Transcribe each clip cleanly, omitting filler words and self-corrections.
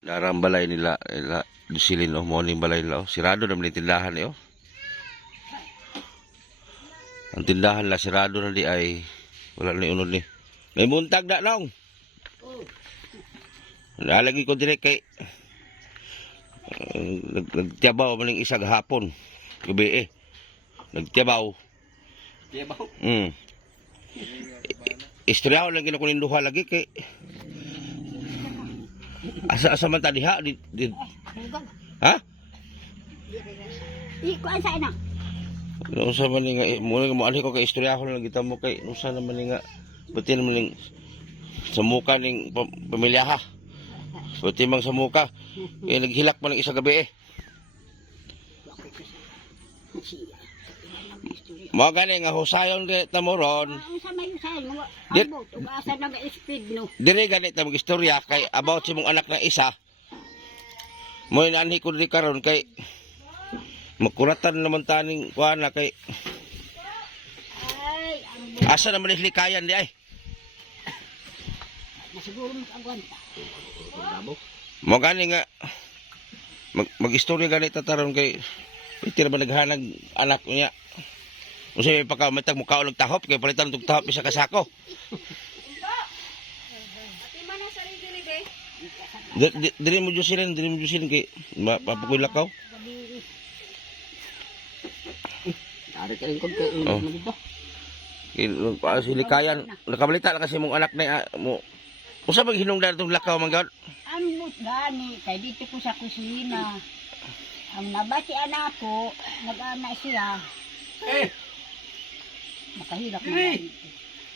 Darang balay nila, dusilin oh, morning balay nila oh. Sirado naman yung tindahan eh oh. Ang tindahan la sirado na di ay wala na unod ni. May muntag na nong. Nalagi ko direk kay nagtiyabaw maning isang hapon. Gabi eh. Nagtiyabaw. Tiyabaw? Istoryaw lang kinakunin duha lagi kay asa man ta diha di. Ha? Iko asa na. Unsa man ni nga mo ani ko kay istoryahon lang kita mo kay unsa naman ni nga buti naman ning sa muka ning pamilya ha. Buti mang sa muka kay naghilak man ng isa gabi eh. Mo gani nga husayon di tamoron. Unsa may usahay mo? Di- Ambot ug asa na speed no. Dire gani ta magistorya kay about si mong anak na isa. Mo inanhi ko di karon kay makuratan naman taning kuana kay Ay, ambot asa naman likayan di ay. na siguro mag-agwanta. Labo? Mo gani nga mag-istorya gani ta taron kay piti naman naghanag anak niya. Usa may pagkamatag mo kaulog tahop kay palitan tug tahop isa ka sako. Diri mo jusilin kay mapapukoy lakaw. Dari ka rin kong kayo Oh. mo dito. Kay silikayan nakabalita na kasi mong anak na mo. Usa bang hinungdan tong lakaw man gawon? Ambot gani kay dito ko sa kusina. Ang nabati anak ko, nag-ana siya. Makahirap na dito.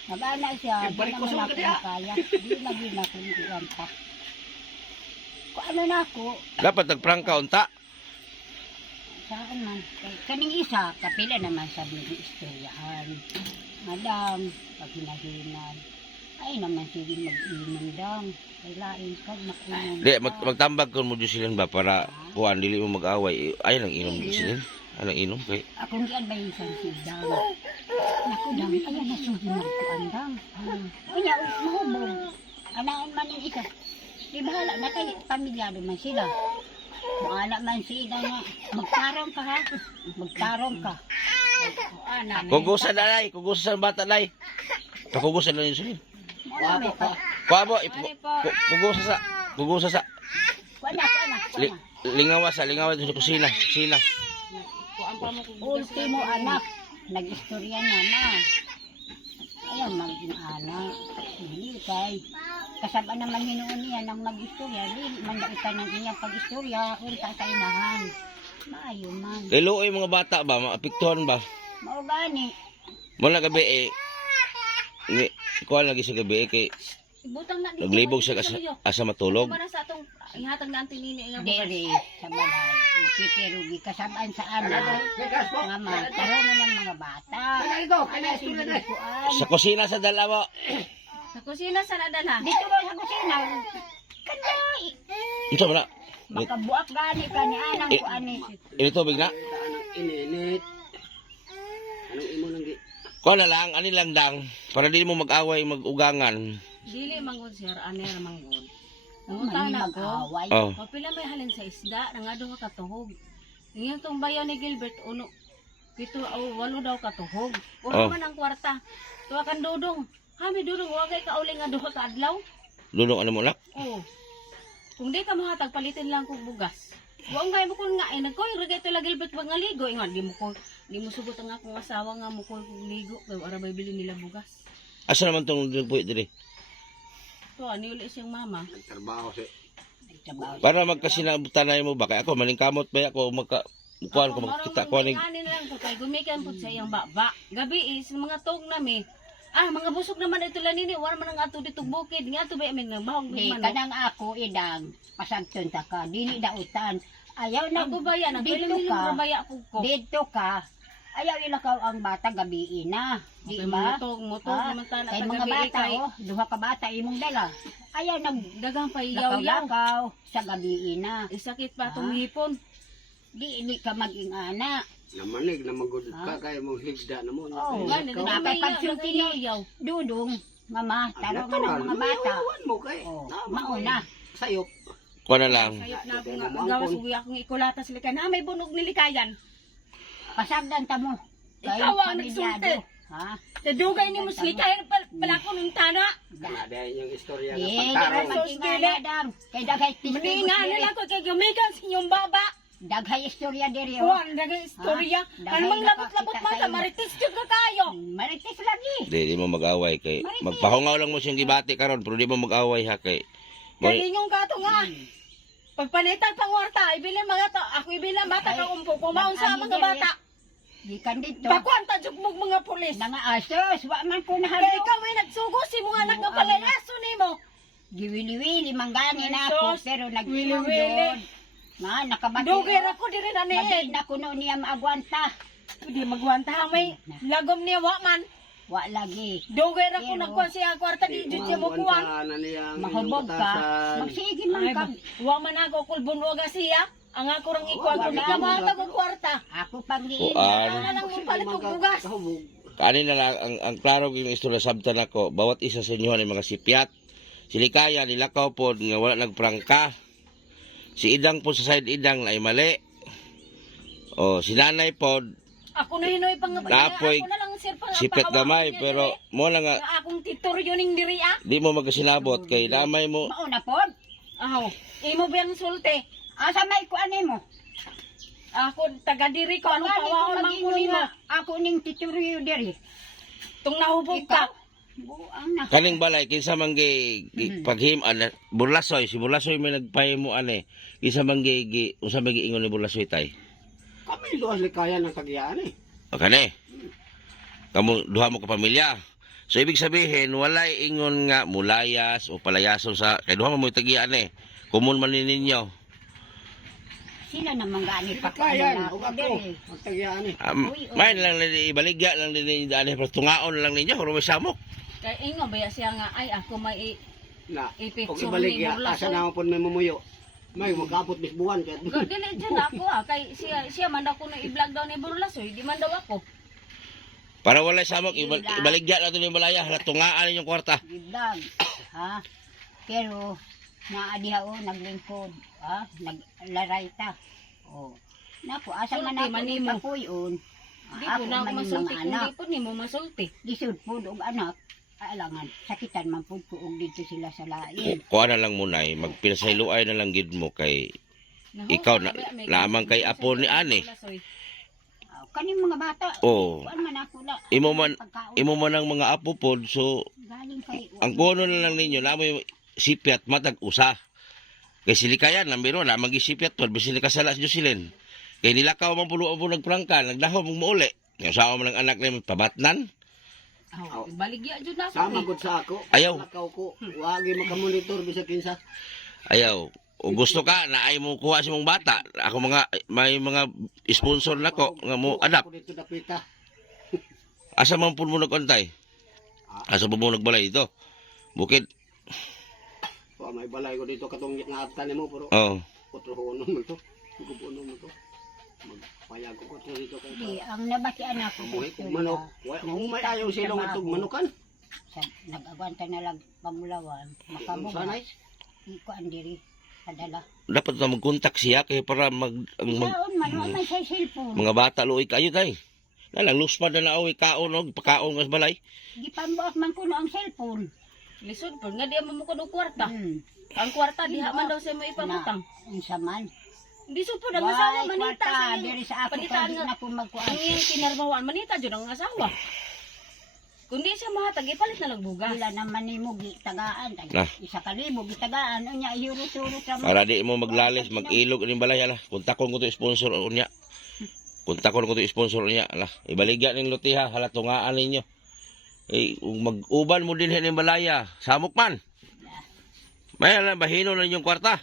Nag-ana siya, di balik ko naman sa ako kanya. kaya. Di lagi na ako nag-anta. Kung ano na ako, Dapat nagprangka unta. saan man. Kaning isa, kapila naman sabi ng istoryahan. Madam, pag hinahinay, ay naman sige mag-inom dang. Kailain kag mag-inom. Di magtambag kun mo jusilin ba para kuan dili mo mag-away. Ay nang inom jusilin. Ay nang inom kay Akong gian ba yung sansidang? Naku dang, ayan na sugi magkuandang. Unya, mahubog. Anaan man yung isa. Di bahala na kay pamilyado man sila. Maala man sila nga. Magtarong ka ha. Magtarong ka. Ana, kugusan na lay, kugusan bata lay. Pakugusan na yun silin. Wapo ka. Kuabo kugusa sa Kuana. lingawas sa kusina. Kusina. Ultimo anak. Nag-istorya na na. Ayaw maging anak. Hindi kay. Kasaba naman hinuon niya nang nag-istorya. Di mandakita ng iyang pag-istorya. Ulta sa inahan. Maayo man. Kay luoy mga bata ba, maapektuhan ba? Maugani. Mula gabi eh ni kuan lagi sa gabi eh, kay Butang na dito. naglibog siya asa matulog. Para sa atong ihatag na antin nini nga bukas. Dere sa balay. Kipirugi kasabaan sa anak. Nga magkaroon ng mga bata. Ano sinilikuan. Sa kusina sa dalawa. Sa kusina sa nadala. Dito ba sa kusina? Kanay. Unsa man na? Makabuak gani ka ni anang ko ani. Ini tubig na. Ininit. Anong imo nang gi? Kuan na lang, ani lang dang para di mo mag-away, mag-ugangan. Dili manggod sir, aner manggod. Mani Nangutana ko. mag-away. Oh. Mapila may halin sa isda, nangado ka katuhog. Ngayon tong bayan ni Gilbert, uno, pito o walo daw katuhog. Uha Oh. man ang kwarta. Tuwa kan dudong. Hami dudong, wagay ka uling nga duha ka adlaw. Dudong ano mo na? Oo. Kung di ka mahatag, palitin lang kong bugas. Huwag nga mo kung nga, nagkoy, regay ito lang Gilbert wag nga ligo. Ingat, di mo sugot ang akong asawa nga mo koy kung ligo. Kaya ara may bili nila bugas. Asa naman tong dugpoy diri? To, ani uli siyang mama. Nagtrabaho si. Nagtrabaho. Para magkasinabutanay mo ba kay ako malingkamot ba ako kuan ko makita ko ning Kanin lang ko kay gumikan po sa iyang baba. Gabi is mga tog nami. Ah, mga busog naman ito lang nini. Wala man ang ato dito bukid. Nga ato ba amin nga bahog Di man. kanang ako idang pasagton ta ka. Dili dautan. Ayaw na Ako ba yan? Ang dito pili ka. rabaya po ko. Dito ka. Ayaw ilakaw ang bata gabi na. Di Okay, ba? mutog Ah, naman tayo Kay mga bata, oh, duha ka bata imong dala. Ayaw nag Dagang pa yaw-yaw. lakaw-lakaw sa gabi na. Isakit pa itong hipon. Di ini ka maging ana. Namanig na magud ka kay mong higda na mo. Oh, Gani, Ikaw, dagang pagsulti ni yaw-yaw. Dudong, mama, taro nga ng mga bata. Iwan mo kay. Oh, Tama mauna. Sayop. Kuha na lang. Sayop na ako nga magawas uwi akong ikulata sa likayan. Ha, may bunog ni likayan. Pasagdan ta mo. Ikaw ang nagsulti. Ha? Nadugay ni mo sa likayan pala ko ng tana. Wala din yung istorya ng Eh, pagtarong. dapat tingala Kay daghay Maninga na lang ko kay gumigan sa inyong baba. Daghay istorya diri. oh. Kuhan, naging istorya. Ha? Ano mang Daghay labot-labot nakakita man sa ka, imo. maritis yun ka kayo. Marites lagi. Di mo mag-away kay magpahungaw lang mo siyang gibati karon pero di mo mag-away ha kay Kaya yung kato nga. Pagpalitan pang warta, ibilin mga to. Ako ibilin bata ka umpo. Kumaon sa mga bata. Gikan dito. Pakwanta jug mong mga pulis. Nga asos, wa man ko Kaya nahadlo. ikaw may nagsugo si mga anak nga palayaso ni mo. Giwili-wili manggani na ako Sus, pero wili-wili. nagsulod. Nga nakabati. Dugir ako diri na Mabig ni. na kuno niya maagwanta. Hindi magwanta may lagom niya wa man. Wa lagi. Dugir ako Pero- nagkuhan siya kwarta di jud siya mo kuhan. Na niya ang Mahubog inyong ka. batasan. Magsige man Ay, ka. wa man ako kulbunwaga siya. Ang ako rang ikuha ko Wala di ka ka mo. mahata ko kwarta. Ako panggiin. Kuan. Ano lang mo palit og bugas. Kahubog. Kanin na lang ang klaro yung istorya sabtan ako bawat isa sa inyo ay mga sipyat. Si Likaya nilakaw pod nga wala nagprangka. Si Idang po sa side Idang ay mali. O si Nanay pod Ako na hinoy pang Napoy, ako na lang sir pang sipyat gamay pero mo lang nga nga akong titoryo ning diri ah. di mo magasinabot kay damay mo. Mauna pod. Aho, imo biyang sulti. Asa may kuan nimo? Ako taga diri ko anong pawahon man ko nimo. Ako ning tituryo diri. Tung nahubog ka. Buang na. Kaning balay kinsa man paghim Burlasoy si Burlasoy may nagpahimo ane. Kinsa man unsa man giingon ni Burlasoy tay? Kami doon likayan ng tagiyaan eh. O kani. Kamu duha mo ka pamilya. So ibig sabihin walay ingon nga mulayas o palayason sa kay duha mo tagian eh. Kumun man ni ninyo. Sila naman gani pa Likayan. ako O ako. diri. Magtagiyaan eh. May lang ibaligya lang din ani pero tungaon lang ninyo pero may samok. Kay ingon baya siya nga ay ako may Na. ipicture Kung ibalik ni ya, Burlasoy. asa na po may mumuyo. May magkapot bis buwan. Kaya Dili dyan ako ah. Kay siya man daw ko na i-vlog daw ni Burlasoy. Di man daw ako. Para walay samok ibaligya lang ni balaya tungaan ninyong kwarta. Gibdag. Ha? Pero naadiha o naglingkod. Ha? Naglaray ta. O. Naku, asa man Sulti, ako manimo. ikapuyon. Di ko na ako masulti kung di po ni mo masulti. Lisod po og anak. Alangan, sakitan man po ko og dito sila sa lain. Kuha na lang muna magpinasayloay na lang gid mo kay ikaw na lamang kay apo ni ani. Kaning mga bata. Oh. Kuan man ako na. Imo man Pagkaon. imo man ang mga apo pod so Galing kay ang kuno na lang ninyo namoy sipyat matag usa. Kay silikayan nambiro na magisipyat pod bisin kasala sa Jocelyn. Kay nilakaw man pulo ang nagprangka nagdahom mo uli. Nga usawa man ang anak ni pabatnan. Oh, baligya jud na sama sa gud sa ako. Ayaw. Nakaw ko. Wagi makamonitor bisa kinsa. Ayaw. O gusto ka na ay mo kuha si mong bata. Ako may mga sponsor na ko nga mo anak. Ako dito dapita. Asa man pud mo nagkontay? Asa mo nagbalay dito? Bukid. So, may balay ko dito katong nga abtan mo pero Oh. kutrohono mo to. Kukupuno mo to. Magpayag ko dito kay Di, ang nabatian ako. Umuwi kong manok. Kung may ayaw silong itong manukan. Nag-agwanta na lang pamulawan. Makabugas. Sanay. Ikuan diri. Padala. Dapat na mag-contact siya kay para Ikaon man, wala may sa cellphone. mga bata luoy kayo tay. Nalang luspad na naoy kaon og pakaon nga sa balay. Gipambuak man kuno ang cellphone. lisod po nga di mo mo kuno kwarta. Hmm. Ang kwarta diha man daw sa mo ipamutang. Unsa man. Di so po ang asawa Why, manita kwarta, sa diri sa ako palitan pwede nga. na po magkuan. Ang iyang kinarbawan manita jud ang asawa. Kundi siya mahatag ipalit na lang bugas. Wala naman ni mo gitagaan. Ah. Isa kalibo gitagaan. Unya ihurot-urot ra mo. Para di mo maglalis, mag-ilog ining balay ala. Kontakon ko to sponsor unya. Kontakon ko to sponsor unya ala. Ibaligya ning lotiha hala tungaan ninyo. Eh mag-uban mo din ning balaya. Samok man. May ala bahino na inyong kwarta.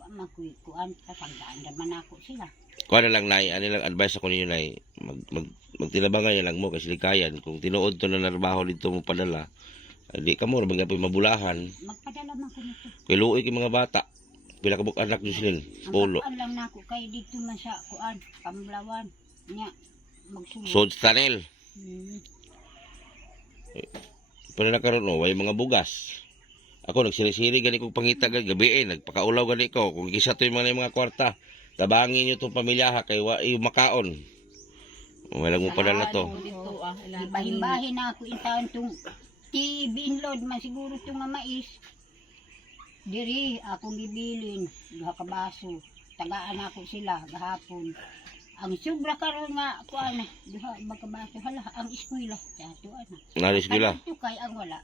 Wa makuikuan katandaan naman ako sila. Kuha na lang nay, ano lang advice ako ninyo nay, magtinabangan niya lang mo kasi likayan. Kung tinuod to na narbaho dito mo padala, di ka mo, magapoy mabulahan. Magpadala man ko nito. Kay luoy kay mga bata. Pila ka buk anak nyo silin, Ang polo. kakuan lang nako kay dito man sa kuan, Pamlawan. Nya magsulod. Sod tunnel. Hmm. Pero nakaroon no, way mga bugas. Ako nagsiri-siri gani kong pangita gabi nagpakaulaw gani ko kung kisa to yung mga kwarta. Tabangin niyo tong pamilya ha kay wa yung makaon. Walang mo padala to. Dito Bahin-bahin na ako intaon tong binlod man siguro tong nga mais. Diri akong gibilin duha ka baso. Tagaan ako sila gahapon. Ang sobra karon nga kuan duha ka baso hala ang eskwela ato ana. Naris gila. Ito kay ang wala.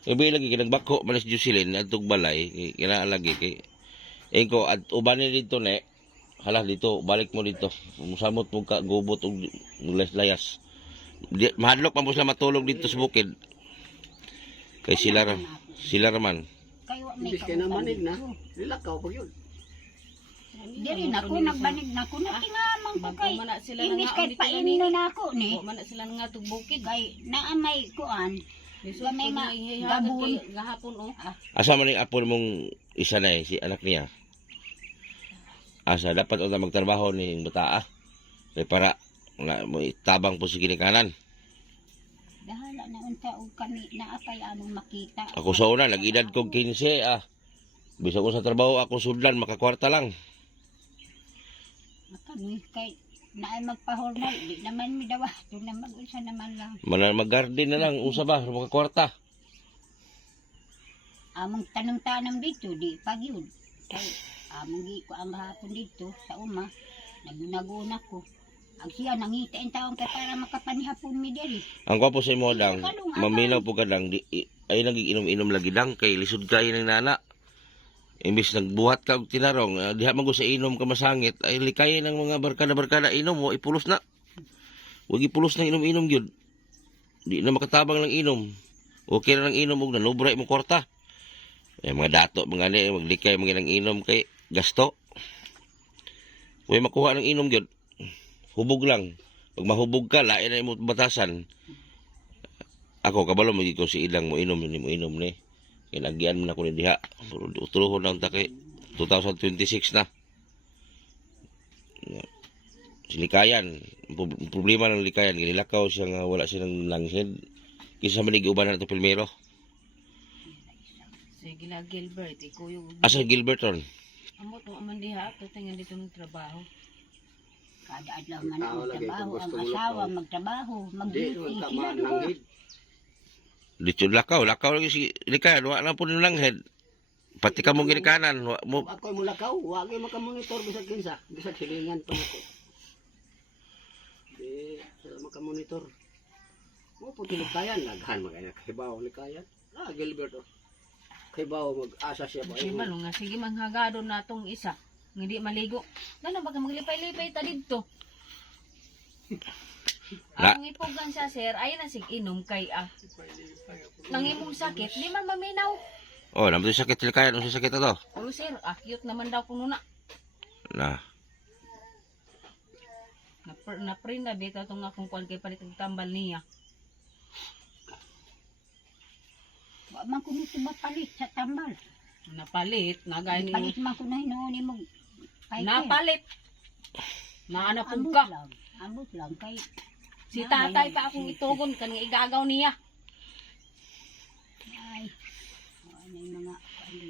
Gabi lagi kinagbako manas Jocelyn adtong balay kina lagi kay engko at uban ni dito ne. Hala dito balik mo dito. Musamot mo ka gubot og layas. Mahadlok pa mo sila matulog dito sa bukid. Kay sila raman. Kay wa may Imbis kay namanig na, nilakaw pag yun. Diri na ko nagbanig na ko na tingamang ko kay. man na sila Imbis nga kay painin na ako ni. Wa man na sila nga tugbukid. Kay naamay kuan. Gamay nga gabon. gahapon oh. Asa man yung apon mong isa na si anak niya. Asa dapat uta magtrabaho ni bata kay para na tabang po si kinikanan. Dahala na unta og kami naapay among makita. Ako sa una nag-edad kog 15 Bisa ko sa trabaho ako sudlan makakwarta lang. Kami kay naay magpahornal di naman mi daw to na mag-unsa naman lang. Mag-garden na lang usa ba makakwarta. Among tanong-tanong dito di pagyud. Kay among gi ko ang hapon dito sa uma nagunaguna ko. Ang siya nangita ang taong kay para makapanihapon mi diri. Ang kwapo sa imo dang maminaw po kadang ay nagiinom-inom lagi dang kay lisod kay ng nana. Imbis nagbuhat ka og tinarong, diha man go sa inom ka masangit, ay likay ng mga barkada-barkada inom mo ipulos na. Huwag ipulos na inom-inom gyud. Di na makatabang lang inom. Okay na lang inom og nanubray mo kwarta. Mga dato mga ni maglikay mga nang inom kay gasto. Huwag makuha ng inom gyud. Hubog lang. Pag mahubog ka, lain na mo batasan. Ako kabalo mo ko si ilang mo inom ni. Kinagian mo na ko ni diha. Uturuhon lang ta kay 2026 na. Silikayan. Problema ng likayan. Ginilakaw siya nga wala siya ng langhead. Kisa maniguban na ito pilmero. Sige na Gilbert, ikuyo. Asa Gilbert ron? Amot mo man diha, tingin dito ng trabaho. Kada adlaw man ang trabaho ang asawa magtrabaho Di, mag-duty naman sila tama duha. nanggid. Dito lakaw lagi si likayan. Wala na po ng langhead. Pati ka mong ginikanan. Mo, Ako'y mulakaw, wag ay makamonitor bisag kinsa, bisag silingan pa ako. Di, sa makamonitor. Mo po tilikayan, naghan magana kahibaw likayan. Gilbert oh. Kahibaw mag-asa siya ba. Sige man nga, sige manghagado na tong isa. Hindi maligo. Gano'n baga maglipay-lipay ta dito. Ang ipugan siya sir, ay na sig inom kay nangimong sakit, di man maminaw. oh, naman sakit likayan. Ano sakit ito? O sir, cute naman daw kuno na. Na. Na-print na bitaw itong akong kuwan kay palit ang tambal niya. Wa man ko nito mapalit sa tambal. Napalit, nagay ni Palit man ko na hinuon ni mo. napalit. Naana pud ka. Ambot lang kay Si tatay pa akong itugon kan nga igagaw niya. ay. Ano yung mga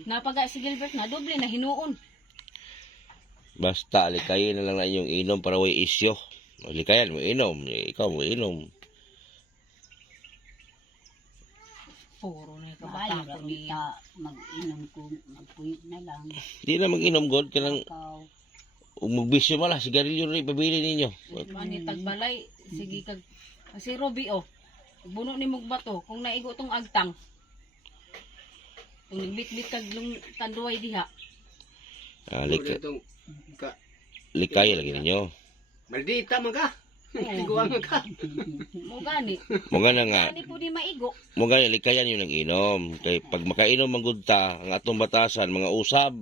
Napaga si Gilbert na doble na hinuon. Basta likayin na lang na inyong inom para way isyo. Likayan mo inom. Ikaw mo inom. Puro na maayo kabata ra ko niya. mag-inom ko magpuyot na lang. Di na mag-inom god ka nang Ikaw magbisyo mala. Sigarilyo rin pabili ninyo. Ani tagbalay sige kag si Robbie oh. Buno ni mog bato kung naigo tong agtang. Kung bit-bit kag lung tanduay diha. Likay lagi ninyo. Maldita man ka. Tiguan ka. Mo gani. Mga na nga. Ani po di maigo. Mga nga likayan yung nag-inom. Kay pag makainom ang gudta, ang atong batasan, mga usab.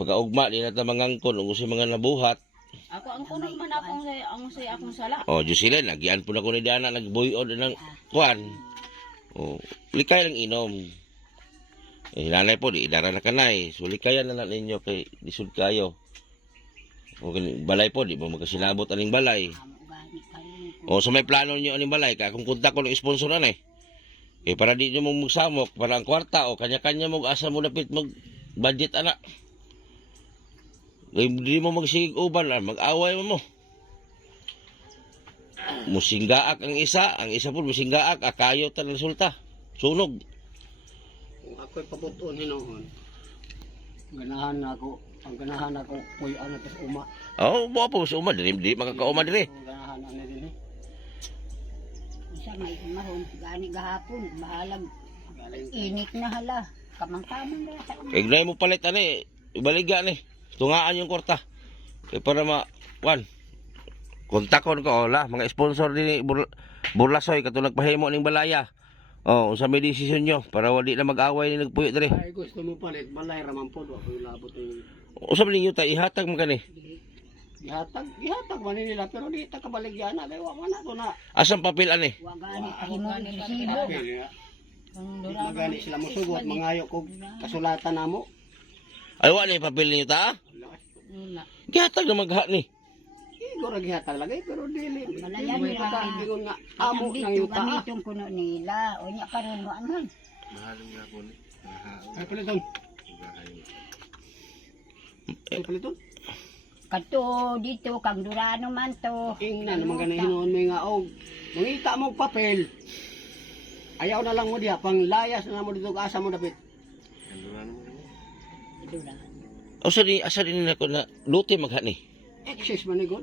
Pagkaugma, di na ta mangangkon. Kung si mga nabuhat. Ako ang kuno man akong sala. O, Jocelyn, nagyan po na ko ni Diana, nagbuyon ng kuan. O, likay lang inom. Nanay po, di idara na kanay. So, likayan na lang ninyo kay disud kayo. O, balay po, di mo magkasinabot aning balay. amo gani karon O, so may plano nyo aning balay. Kaya kung kontak ko ng sponsor na eh. Para di nyo mong magsamok, para ang kwarta o kanya-kanya mo asa mo dapit mag budget ana. Di mo magsigig uban, mag-away mo. Musinggaak ang isa po musinggaak, akayo ta ng resulta. Sunog. Kung ako'y pabuton hinoon, ang ganahan ako, kuy ano tes uma. Oh, mo po sa uma diri, di makakauma diri. Ang ganahan ano din eh. Isa may umahon, gani gahapon, bahalag. Galing Init na hala. Kamang-kamang na sa uma. Ignay mo palit ani, ibaliga ni. Tungaan yung kwarta. Para kontakon ko ola mga sponsor din Burlasoy katulad pahimo ning balaya. Oh, unsa may desisyon nyo para wali na mag-away ni nagpuyo diri. ay gusto mo palit, balay raman po, ako'y labot yung Unsa man ninyo ta ihatag man kani? Gihatag man nila, pero di ta kabaligyan na, kaya wala na to na. Asang papel ani? Wagani kahimo ni resibo. Di magani sila musugot, mangayo kog kasulatan namo. Ay wa ni papel ninyo ta? Wala. Gihatag na magha ni. Igor gihatag lagay, pero dili. Malayan May nila. pagkaingon nga amo ng yuta. Gamiton kuno nila. O nya karon mo anan. Ay paliton. Ay paliton. Kadto dito kang Durano man to. Ingnan naman ganun hinuon may nga og mangita mo og papel. Ayaw na lang mo diha pang layas na mo dito asa mo dapit. Durano. Asa din nako na luti magha ni. Exist man ni god.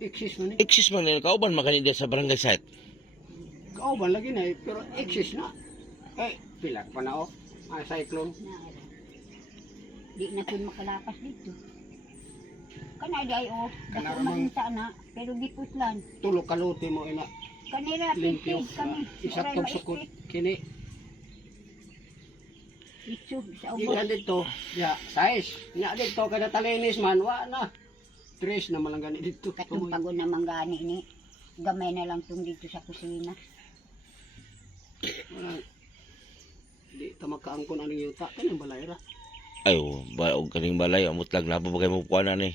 Exist man ni. Exist man ni kauban makani diya sa barangay site. Kauban lagi na eh, pero exist na. Eh, pilak pa na oh. Ang cyclone. Di na kun makalapas dito. Kana di ay o. Kana Kana ramang- man sana pero gipuslan. Tulo kaluti mo ina. Kanira Limpyo. pitig kami. Isaktog sukod. Kini. Itsu sa ubos. Ikan dito. Ya, size. Nya dito kada talinis man wa na. Tres na man lang gani dito. Katong pagod na manggani ni. Gamay na lang tung dito sa kusina. Wala. Di ta makaangkon ang yuta kanang balayra. Ay ba og kaning balay amot lang na bagay mo kuana ni.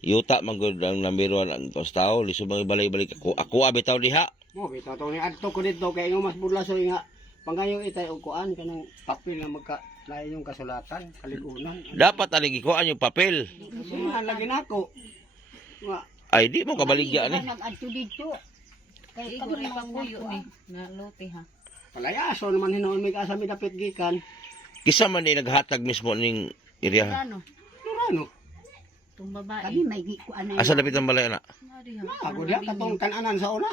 Yuta man gud ang number 1 ang tao lisod mga balay-balik ako abitaw diha. Mo bitaw to ni adto ko dito kay nga mas burlasoy nga pangayo itay og kuan kanang papel nga magka lain yung kasulatan kaligunan. Dapat ani gikuan yung papel. Sumahan lagi nako. Nga Ay di mo kabaligya ni. Nag-adto dito. Kay Igor kami ipapuyo ni na lote ha. palayaso naman hinuon may asa mi dapit gikan. Kisa man ni naghatag mismo ning area. Ano? Durano. Tung babae. Kami may gikuan na. Asa dapit ang balay na? Mari ha. Ako diha katong kananan sa una.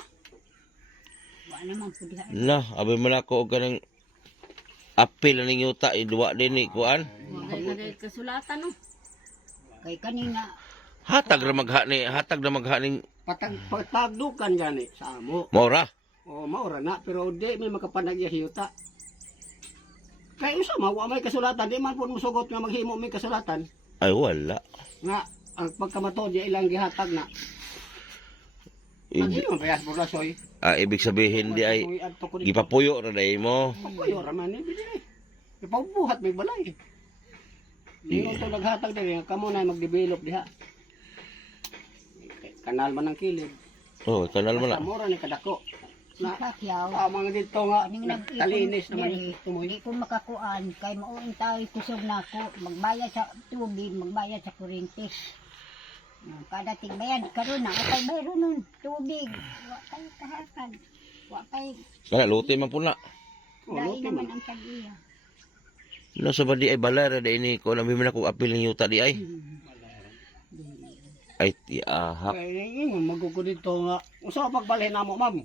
Wa naman po diha. Na, abi man ako og kanang apil ning yuta iduwa din ni kuan. Kagay kasulatan no. Kay kanina Hatag ra magha ning Patagdukan gani sa amo. mora. O maura na pero di may makapanagya hiyuta. Kay usa mawa may kasulatan di man pud musugot nga maghimo may kasulatan Ay wala. nga ang pagkamato di ilang gihatag na. Ibig, Hindi man bayas burlasoy. ibig sabihin di ay gipapuyo ra dai mo. Papayo raman ni bili. Ipabuhat may balay. Di mo to naghatag diri kamo na magdevelop diha. Kanal man ang kilid. Oh, kanal mo Sa na. mura ni kadako. Na Pacquiao. mga dito nga Kaning nag-ipon talinis naman diri, tumoy. Di ko makakuan kay mauin tayo kusog na ako magbayad sa tubig, magbayad sa kuryente. Kada tigbayad karon na kay bayro nun tubig. Wa kay kahatag. Wa kay Kana luti man puna. Oh, dai lote naman man. ang tag-iya. No sa badi ay balay ra dai ni ko nami man ako apil ning yuta di ay. Ay ti ahak. Kaya ingon magugo dito nga usa pagbalhin namo ma'am.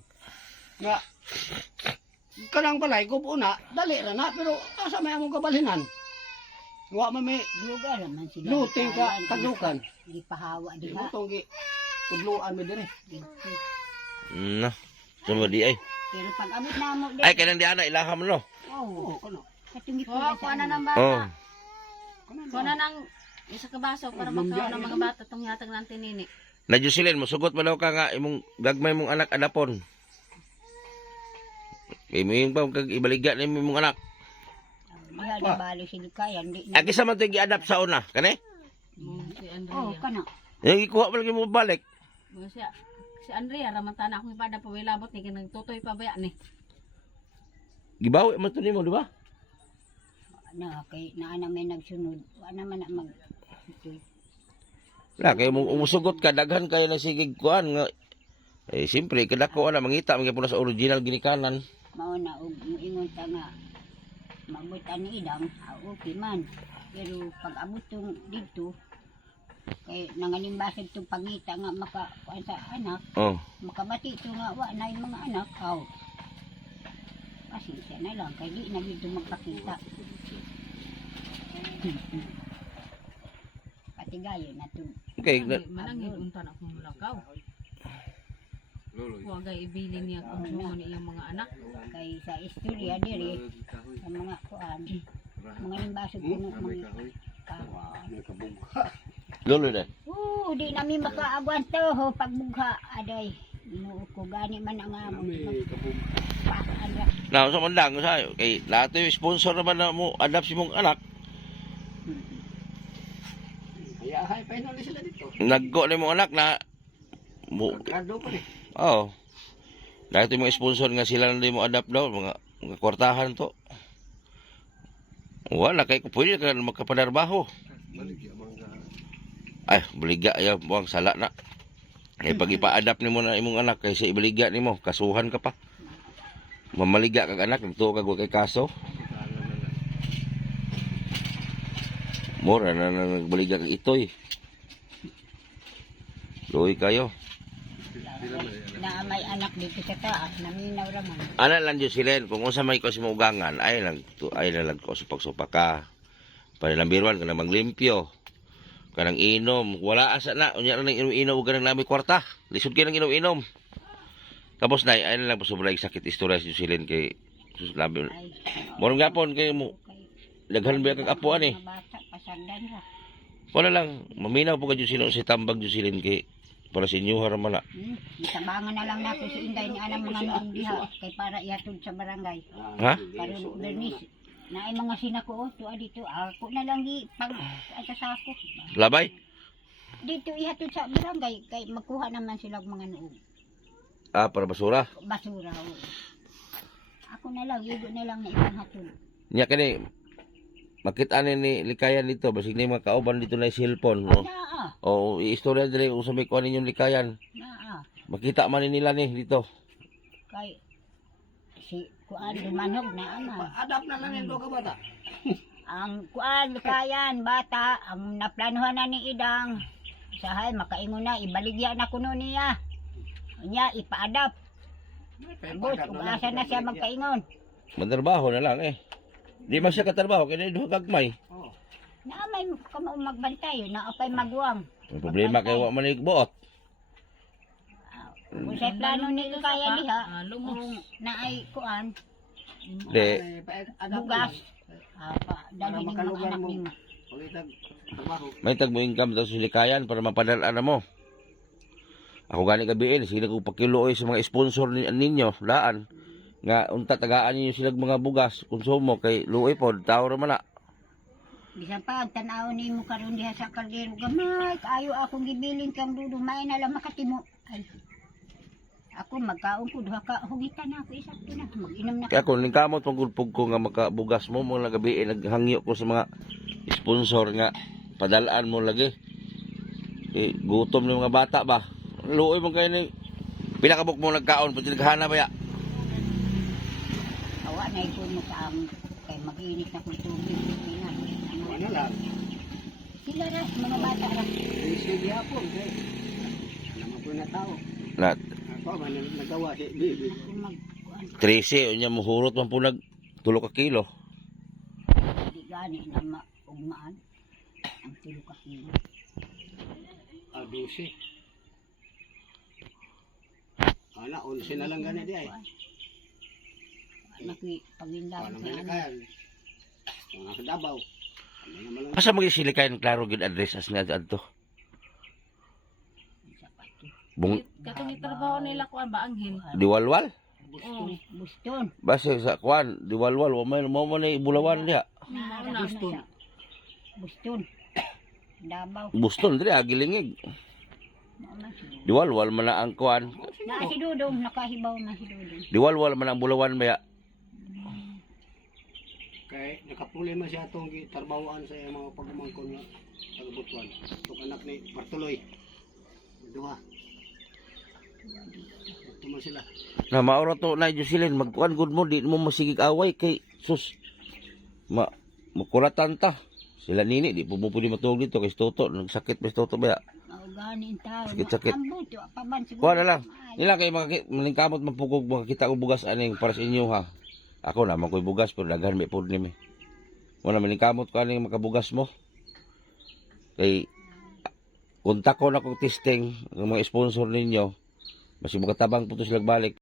Nga kanang balay ko una dali ra na pero asa may among kabalhinan. Wa man may Lugar man sila. luting ka tagdukan. Di pahawa Di diha. mo tong gi tudloan mi dire. Na. Sa badi ay. Pero pag abot na mo Ay kanang di ana ilaham no. Oh, Oo, kono. katungi po Oh, kuha na ng Oh. bata. Kuha na ng isa ka baso para magkaon ng mga bata tong yatag natin nini. Na Jocelyn mo sugot man daw ka nga imong gagmay mong anak adapon. Imong pa kag ibaligya ni imong anak. Diha na bali sila kaya di na. Ay kisa man to gi-adapt sa una, kani? Si Oh, Andrea. kana. Yung ikuha pa lagi mo balik. Si Andrea ramantana akong ipada pa way labot ni kanang tutoy pa baya ni. gibawi man to nimo, di ba? Na kay naa namin nagsunod. Wa naman na mag itoy. Na kay mo umusugot ka daghan kayo na sigig kuan nga siyempre kadako na mangita man gyud sa original ginikanan. Mao na og moingon ta nga mabutan ni idang okay man. Pero pag abot tong dito kay nanganimbasag tong pangita nga maka kuan sa anak, Oh. makabati to nga wa na yung mga anak aw. Pasensya na lang kay di na dito magpakita. Patigayo na to. Okay, Manangin unta na akong mulakaw. Huwag ay ibilin niya kung sumo ni iyang mga anak. Kay sa istorya diri sa mga kuan mga imbasog puno mga kawa. lolo na. Di nami makaaguanto ho pagbugha aday. Inuo ko gani man ang amo. Pakaan ra. Na sa mandang sa kay lahat yung sponsor naman na mo adapt si mong anak. Kaya hay final na sila dito. Naggo na yung mong anak na mo Grado pa ni. oh. Lahat yung mga sponsor nga sila na mo adapt daw mga kwartahan to. Wala kay ko pwede ka makapanarbaho. Ay, baligya ya buang sala na. Eh pag ipa-adapt nimo na imong anak kay sa ibaligya nimo, kasuhan ka pa. Mamaliga kag anak nagtuo kag wa kay kaso. Mora na nagbaligya kag itoy. Luoy kayo. Na may anak dito sa taas, naminaw ra man. Ana lang jud silen kung unsa may ko si ugangan ay na lang ko supak-supak ka. Panilambirwan ka na maglimpyo. Kanang inom, wala asa na unya ra nang inom ug kanang lami kwarta. Lisod kay nang inom-inom. Tapos na ay na lang sobrang sakit istorya si silen kay sus labi. Ay, Morong gapon kay mo daghan ba kag apuan eh. mga bata pasagdan ra. Wala lang maminaw po kadyo sila si tambag jud silen kay para sa inyo man na. Isabangan na lang nato si Inday ni anang mga noong diha kay para ihatod sa barangay. Ha? Para Bernice. Na ay mga sinako tuwa dito. Ako na lang gi pang sa sako. Labay? Dito ihatod sa barangay kay magkuha naman sila og mga noong Ah, para basura. basura. Oo. Ako na lang, igo na lang na ibang hatod. Nya kani makita ni likayan dito basig ni mga kauban dito na cellphone no. Naa, O istorya dire usa may kuan ninyong likayan. naa. Makita man nila ni dito. Kay si kuan dumanog na ama. Adapt na lang ito ka bata. Ang kuan kayan bata ang naplanuhan na ni Idang. Sahay makaingon na ibaligya na kuno niya. Unya ipa-adapt. Abot kung asa na siya magkaingon. Mandarbaho na lang eh. Di man siya katrabaho kaya duha gagmay. Na may kamo magbantay na apay magwang. Ang problema kay wa man buot. Kung sa plano ni kaya diha, Lumos. kung naay kuan De bugas. Pa dali ni mga makalugar anak mo. nimo. Pagitag trabaho. may tag mo income daw sa likayan para mapadala na mo. Ako gani gabiin sila ko pakiluoy sa mga sponsor ninyo daan nga unta tagaan niyo sila mga bugas konsumo kay luoy pod tao ra man na. Bisan pa tanaw nimo karon diha sa kaldero gamay kaayo akong gibilin kang dudumay na lang makatimo. Ay. Ako magkaon ko duha ka hugitan na ako isa na mag-inom na. Kaya kung ningkamot pagulpog ko nga makabugas mo mga gabi naghangyo ko sa mga sponsor nga padalaan mo lagi. Eh, gutom ng mga bata ba? Luoy mo kayo ni pila ka buk mo nagkaon pati naghana ba ya? Awa na ito mo sa amon kay mag-init na kung tubig. Ano lang. Sila ra mga bata ra. Sige ako. Naman po na tao. Na Ako man nagawa si Bibi. Kung mag-kuan 13 unya muhurot man po nag 3 ka kilo. di gani na maugmaan ang kilo ka kilo. 12. Ana 11 na lang gani di ay. Anak ni pagindang Paano sa na ano. kayan? Mga sa Davao. Ano naman lang. Asa magisilikayan klaro gid address as nga adto. Bung Katong itrabaho nila kuan ba anghin? diwalwal? Buston. Buston. Base sa kuan diwalwal wa man mo man bulawan diha. Naara Buston. na siya. Buston. Davao. Buston dire agilingig. Mama si Diwalwal man na ang kuan. Na si Dudong, nakahibaw na si Dudong. Diwalwal man ang bulawan ba ya? Kay nakaproblema siya itong tarbawaan sa iyang mga pagumangkon nga tagabutuan. Itong anak ni Bartoloy. Duha. Ito man sila. Na maura to na Jocelyn magkuan gud mo di mo masigig away kay sus makuratan ta. Sila nini di po mo pwede matulog dito kay Toto nagsakit pa si Toto ba. Mauganin tao. Sakit-sakit. Ambot, pa man siguro. Kuha na lang. Nila kay malingkamot mapugog makakita ko bugas aning para sa inyo ha. Ako na makoy bugas pero daghan may pud nimi. Wala malingkamot ko aning makabugas mo. Kay kontak ko na kong testing ng mga sponsor ninyo. Mas makatabang po to sila balik.